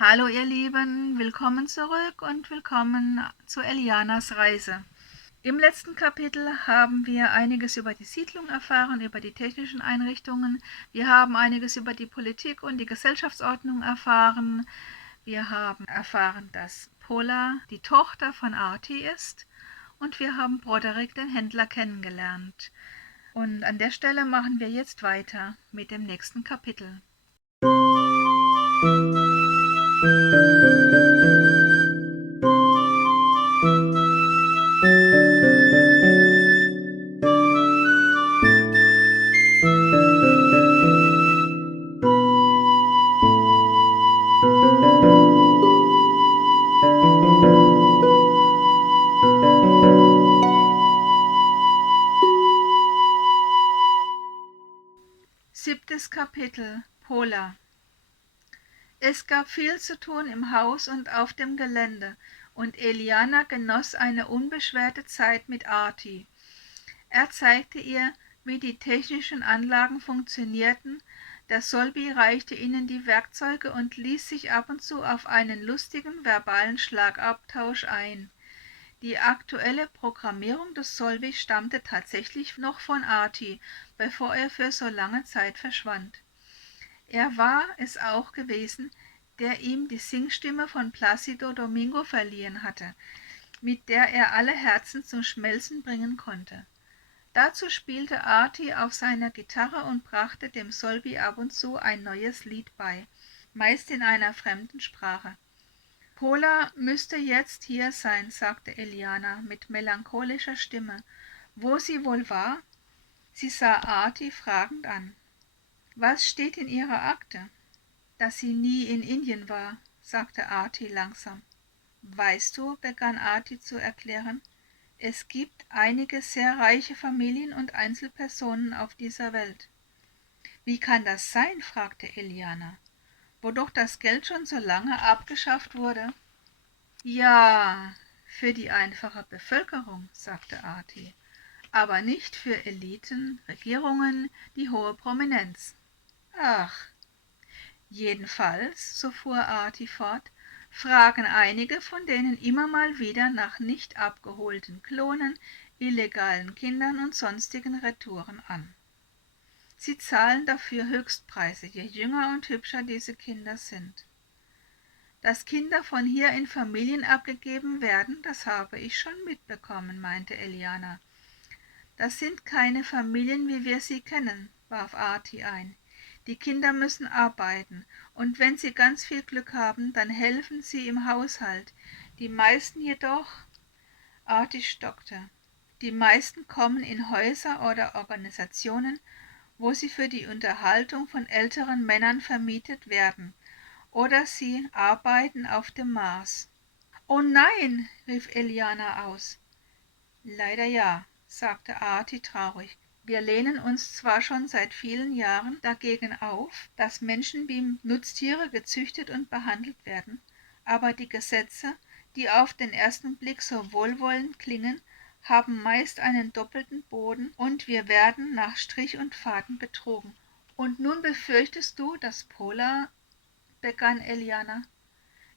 Hallo ihr Lieben, willkommen zurück und willkommen zu Elianas Reise. Im letzten Kapitel haben wir einiges über die Siedlung erfahren, über die technischen Einrichtungen. Wir haben einiges über die Politik und die Gesellschaftsordnung erfahren. Wir haben erfahren, dass Pola die Tochter von Arti ist und wir haben Broderick, den Händler, kennengelernt. Und an der Stelle machen wir jetzt weiter mit dem nächsten Kapitel. 7. Kapitel Pola. Es gab viel zu tun im Haus und auf dem Gelände, und Eliana genoss eine unbeschwerte Zeit mit Arti. Er zeigte ihr, wie die technischen Anlagen funktionierten, der Solbi reichte ihnen die Werkzeuge und ließ sich ab und zu auf einen lustigen verbalen Schlagabtausch ein. Die aktuelle Programmierung des Solbi stammte tatsächlich noch von Arti, bevor er für so lange Zeit verschwand. Er war es auch gewesen, der ihm die Singstimme von Plácido Domingo verliehen hatte, mit der er alle Herzen zum Schmelzen bringen konnte. Dazu spielte Arti auf seiner Gitarre und brachte dem Solbi ab und zu ein neues Lied bei, meist in einer fremden Sprache. Pola müsste jetzt hier sein, sagte Eliana mit melancholischer Stimme. Wo sie wohl war? Sie sah Arti fragend an. Was steht in ihrer Akte? Dass sie nie in Indien war, sagte Arti langsam. Weißt du, begann Arti zu erklären, es gibt einige sehr reiche Familien und Einzelpersonen auf dieser Welt. Wie kann das sein? Fragte Eliana, wo doch das Geld schon so lange abgeschafft wurde. Ja, für die einfache Bevölkerung, sagte Arti, aber nicht für Eliten, Regierungen, die hohe Prominenz. Ach, jedenfalls, so fuhr Arti fort, fragen einige von denen immer mal wieder nach nicht abgeholten Klonen, illegalen Kindern und sonstigen Retouren an. Sie zahlen dafür Höchstpreise, je jünger und hübscher diese Kinder sind. Dass Kinder von hier in Familien abgegeben werden, das habe ich schon mitbekommen, meinte Eliana. Das sind keine Familien, wie wir sie kennen, warf Arti ein. Die Kinder müssen arbeiten, und wenn sie ganz viel Glück haben, dann helfen sie im Haushalt. Die meisten jedoch, Arti stockte, die meisten kommen in Häuser oder Organisationen, wo sie für die Unterhaltung von älteren Männern vermietet werden, oder sie arbeiten auf dem Mars. Oh nein, rief Eliana aus. Leider ja, sagte Arti traurig. Wir lehnen uns zwar schon seit vielen Jahren dagegen auf, dass Menschen wie Nutztiere gezüchtet und behandelt werden, aber die Gesetze, die auf den ersten Blick so wohlwollend klingen, haben meist einen doppelten Boden und wir werden nach Strich und Faden betrogen. Und nun befürchtest du, dass Pola, begann Eliana.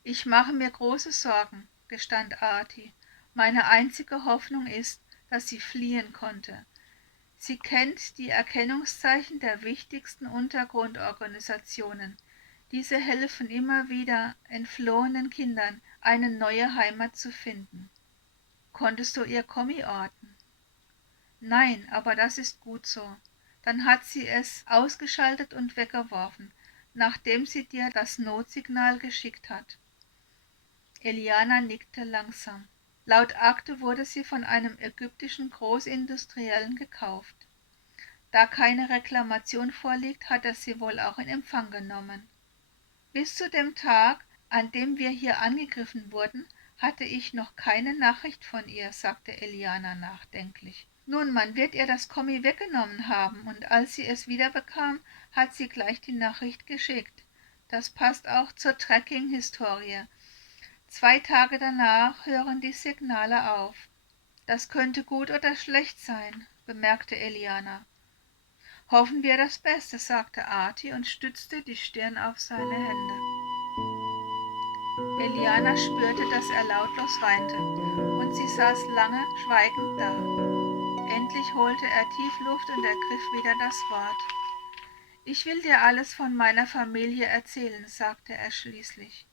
Ich mache mir große Sorgen, gestand Arti. Meine einzige Hoffnung ist, dass sie fliehen konnte. Sie kennt die Erkennungszeichen der wichtigsten Untergrundorganisationen. Diese helfen immer wieder entflohenen Kindern, eine neue Heimat zu finden. Konntest du ihr Kommi orten? Nein, aber das ist gut so. Dann hat sie es ausgeschaltet und weggeworfen, nachdem sie dir das Notsignal geschickt hat. Eliana nickte langsam. Laut Akte wurde sie von einem ägyptischen Großindustriellen gekauft. Da keine Reklamation vorliegt, hat er sie wohl auch in Empfang genommen. Bis zu dem Tag, an dem wir hier angegriffen wurden, hatte ich noch keine Nachricht von ihr, sagte Eliana nachdenklich. Nun, man wird ihr das Kommi weggenommen haben, und als sie es wiederbekam, hat sie gleich die Nachricht geschickt. Das passt auch zur Tracking-Historie. 2 Tage danach hören die Signale auf. Das könnte gut oder schlecht sein, bemerkte Eliana. Hoffen wir das Beste, sagte Arti und stützte die Stirn auf seine Hände. Eliana spürte, dass er lautlos weinte, und sie saß lange schweigend da. Endlich holte er tief Luft und ergriff wieder das Wort. »Ich will dir alles von meiner Familie erzählen«, sagte er schließlich.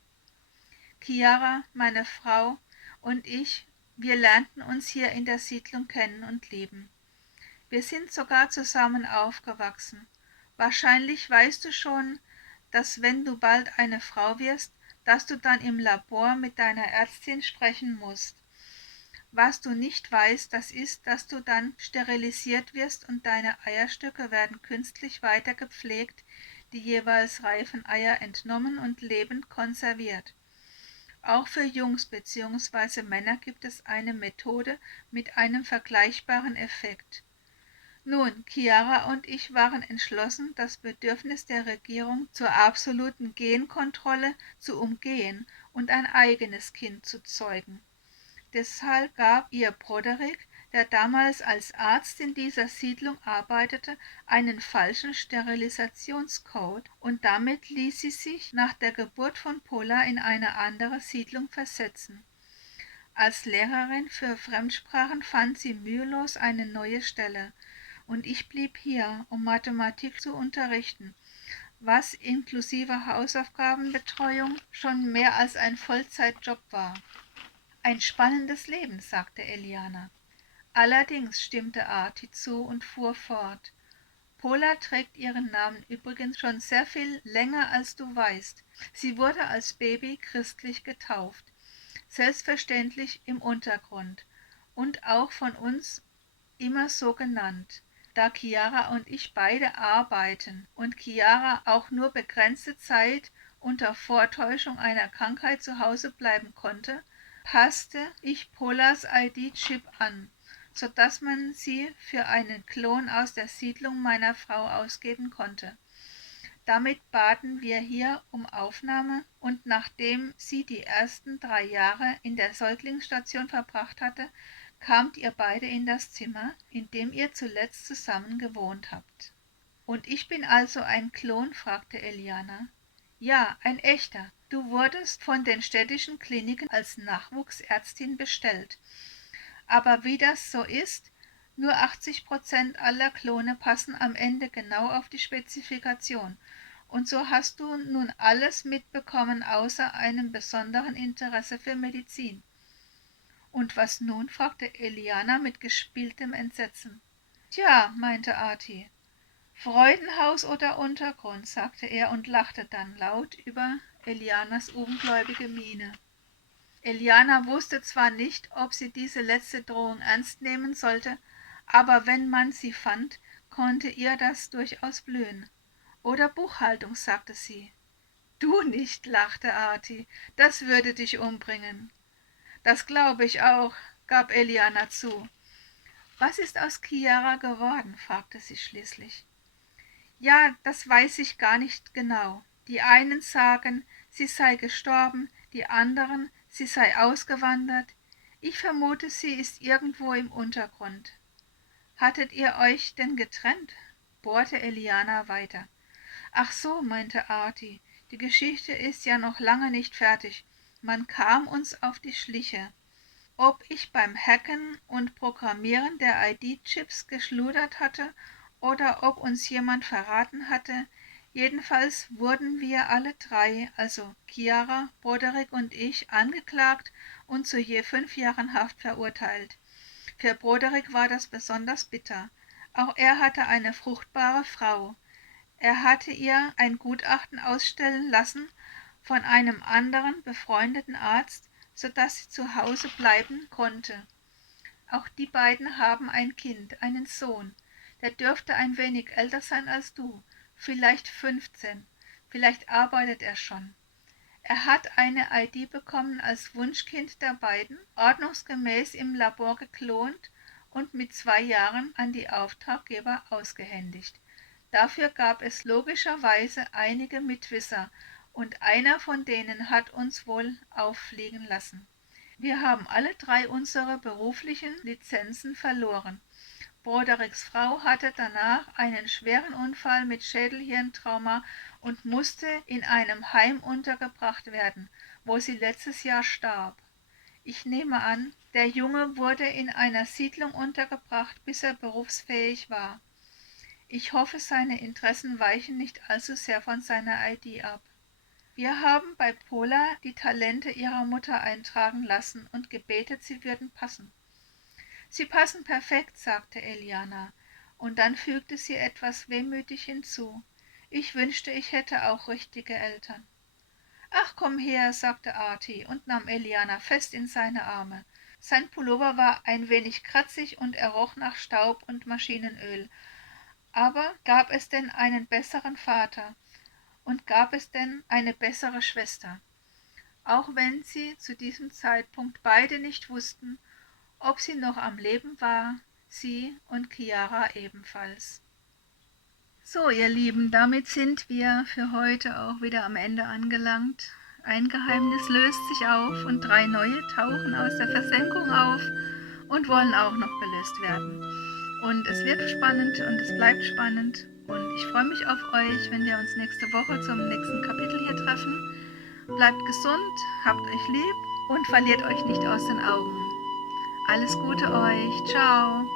»Chiara, meine Frau, und ich, wir lernten uns hier in der Siedlung kennen und lieben. Wir sind sogar zusammen aufgewachsen. Wahrscheinlich weißt du schon, dass wenn du bald eine Frau wirst, dass du dann im Labor mit deiner Ärztin sprechen musst. Was du nicht weißt, das ist, dass du dann sterilisiert wirst und deine Eierstöcke werden künstlich weiter gepflegt, die jeweils reifen Eier entnommen und lebend konserviert. Auch für Jungs bzw. Männer gibt es eine Methode mit einem vergleichbaren Effekt. Nun, Chiara und ich waren entschlossen, das Bedürfnis der Regierung zur absoluten Genkontrolle zu umgehen und ein eigenes Kind zu zeugen. Deshalb gab ihr Broderick, der damals als Arzt in dieser Siedlung arbeitete, einen falschen Sterilisationscode, und damit ließ sie sich nach der Geburt von Pola in eine andere Siedlung versetzen. Als Lehrerin für Fremdsprachen fand sie mühelos eine neue Stelle, und ich blieb hier, um Mathematik zu unterrichten, was inklusive Hausaufgabenbetreuung schon mehr als ein Vollzeitjob war. »Ein spannendes Leben«, sagte Eliana. »Allerdings«, stimmte Arti zu und fuhr fort. »Pola trägt ihren Namen übrigens schon sehr viel länger, als du weißt. Sie wurde als Baby christlich getauft, selbstverständlich im Untergrund und auch von uns immer so genannt. Da Chiara und ich beide arbeiten und Chiara auch nur begrenzte Zeit unter Vortäuschung einer Krankheit zu Hause bleiben konnte, passte ich Polas ID-Chip an, sodass man sie für einen Klon aus der Siedlung meiner Frau ausgeben konnte. Damit baten wir hier um Aufnahme, und nachdem sie die ersten 3 Jahre in der Säuglingsstation verbracht hatte, kamt ihr beide in das Zimmer, in dem ihr zuletzt zusammen gewohnt habt.« »Und ich bin also ein Klon?«, fragte Eliana. »Ja, ein echter. Du wurdest von den städtischen Kliniken als Nachwuchsärztin bestellt. Aber wie das so ist, nur 80% aller Klone passen am Ende genau auf die Spezifikation. Und so hast du nun alles mitbekommen außer einem besonderen Interesse für Medizin.« »Und was nun?«, fragte Eliana mit gespieltem Entsetzen. »Tja«, meinte Arti. »Freudenhaus oder Untergrund«, sagte er und lachte dann laut über Elianas ungläubige Miene. Eliana wusste zwar nicht, ob sie diese letzte Drohung ernst nehmen sollte, aber wenn man sie fand, konnte ihr das durchaus blühen. »Oder Buchhaltung«, sagte sie. »Du nicht«, lachte Arti, »das würde dich umbringen.« »Das glaube ich auch«, gab Eliana zu. »Was ist aus Chiara geworden?«, fragte sie schließlich. »Ja, das weiß ich gar nicht genau. Die einen sagen, sie sei gestorben, die anderen, sie sei ausgewandert. Ich vermute, sie ist irgendwo im Untergrund.« »Hattet ihr euch denn getrennt?«, bohrte Eliana weiter. »Ach so«, meinte Arti, »die Geschichte ist ja noch lange nicht fertig. Man kam uns auf die Schliche. Ob ich beim Hacken und Programmieren der ID-Chips geschludert hatte oder ob uns jemand verraten hatte, jedenfalls wurden wir alle 3, also Chiara, Broderick und ich, angeklagt und zu je 5 Jahren Haft verurteilt. Für Broderick war das besonders bitter. Auch er hatte eine fruchtbare Frau. Er hatte ihr ein Gutachten ausstellen lassen von einem anderen befreundeten Arzt, sodass sie zu Hause bleiben konnte. Auch die beiden haben ein Kind, einen Sohn. Der dürfte ein wenig älter sein als du, vielleicht 15, vielleicht arbeitet er schon. Er hat eine ID bekommen als Wunschkind der beiden, ordnungsgemäß im Labor geklont und mit 2 Jahren an die Auftraggeber ausgehändigt. Dafür gab es logischerweise einige Mitwisser, und einer von denen hat uns wohl auffliegen lassen. Wir haben alle 3 unsere beruflichen Lizenzen verloren. Brodericks Frau hatte danach einen schweren Unfall mit Schädelhirntrauma und musste in einem Heim untergebracht werden, wo sie letztes Jahr starb. Ich nehme an, der Junge wurde in einer Siedlung untergebracht, bis er berufsfähig war. Ich hoffe, seine Interessen weichen nicht allzu sehr von seiner ID ab. Wir haben bei Pola die Talente ihrer Mutter eintragen lassen und gebetet, sie würden passen. »Sie passen perfekt«, sagte Eliana, und dann fügte sie etwas wehmütig hinzu. »Ich wünschte, ich hätte auch richtige Eltern.« »Ach, komm her«, sagte Arti und nahm Eliana fest in seine Arme. Sein Pullover war ein wenig kratzig und er roch nach Staub und Maschinenöl. Aber gab es denn einen besseren Vater? Und gab es denn eine bessere Schwester? Auch wenn sie zu diesem Zeitpunkt beide nicht wussten, ob sie noch am Leben war, sie und Chiara ebenfalls. So, ihr Lieben, damit sind wir für heute auch wieder am Ende angelangt. Ein Geheimnis löst sich auf und 3 neue tauchen aus der Versenkung auf und wollen auch noch gelöst werden. Und es wird spannend und es bleibt spannend. Und ich freue mich auf euch, wenn wir uns nächste Woche zum nächsten Kapitel hier treffen. Bleibt gesund, habt euch lieb und verliert euch nicht aus den Augen. Alles Gute euch. Ciao.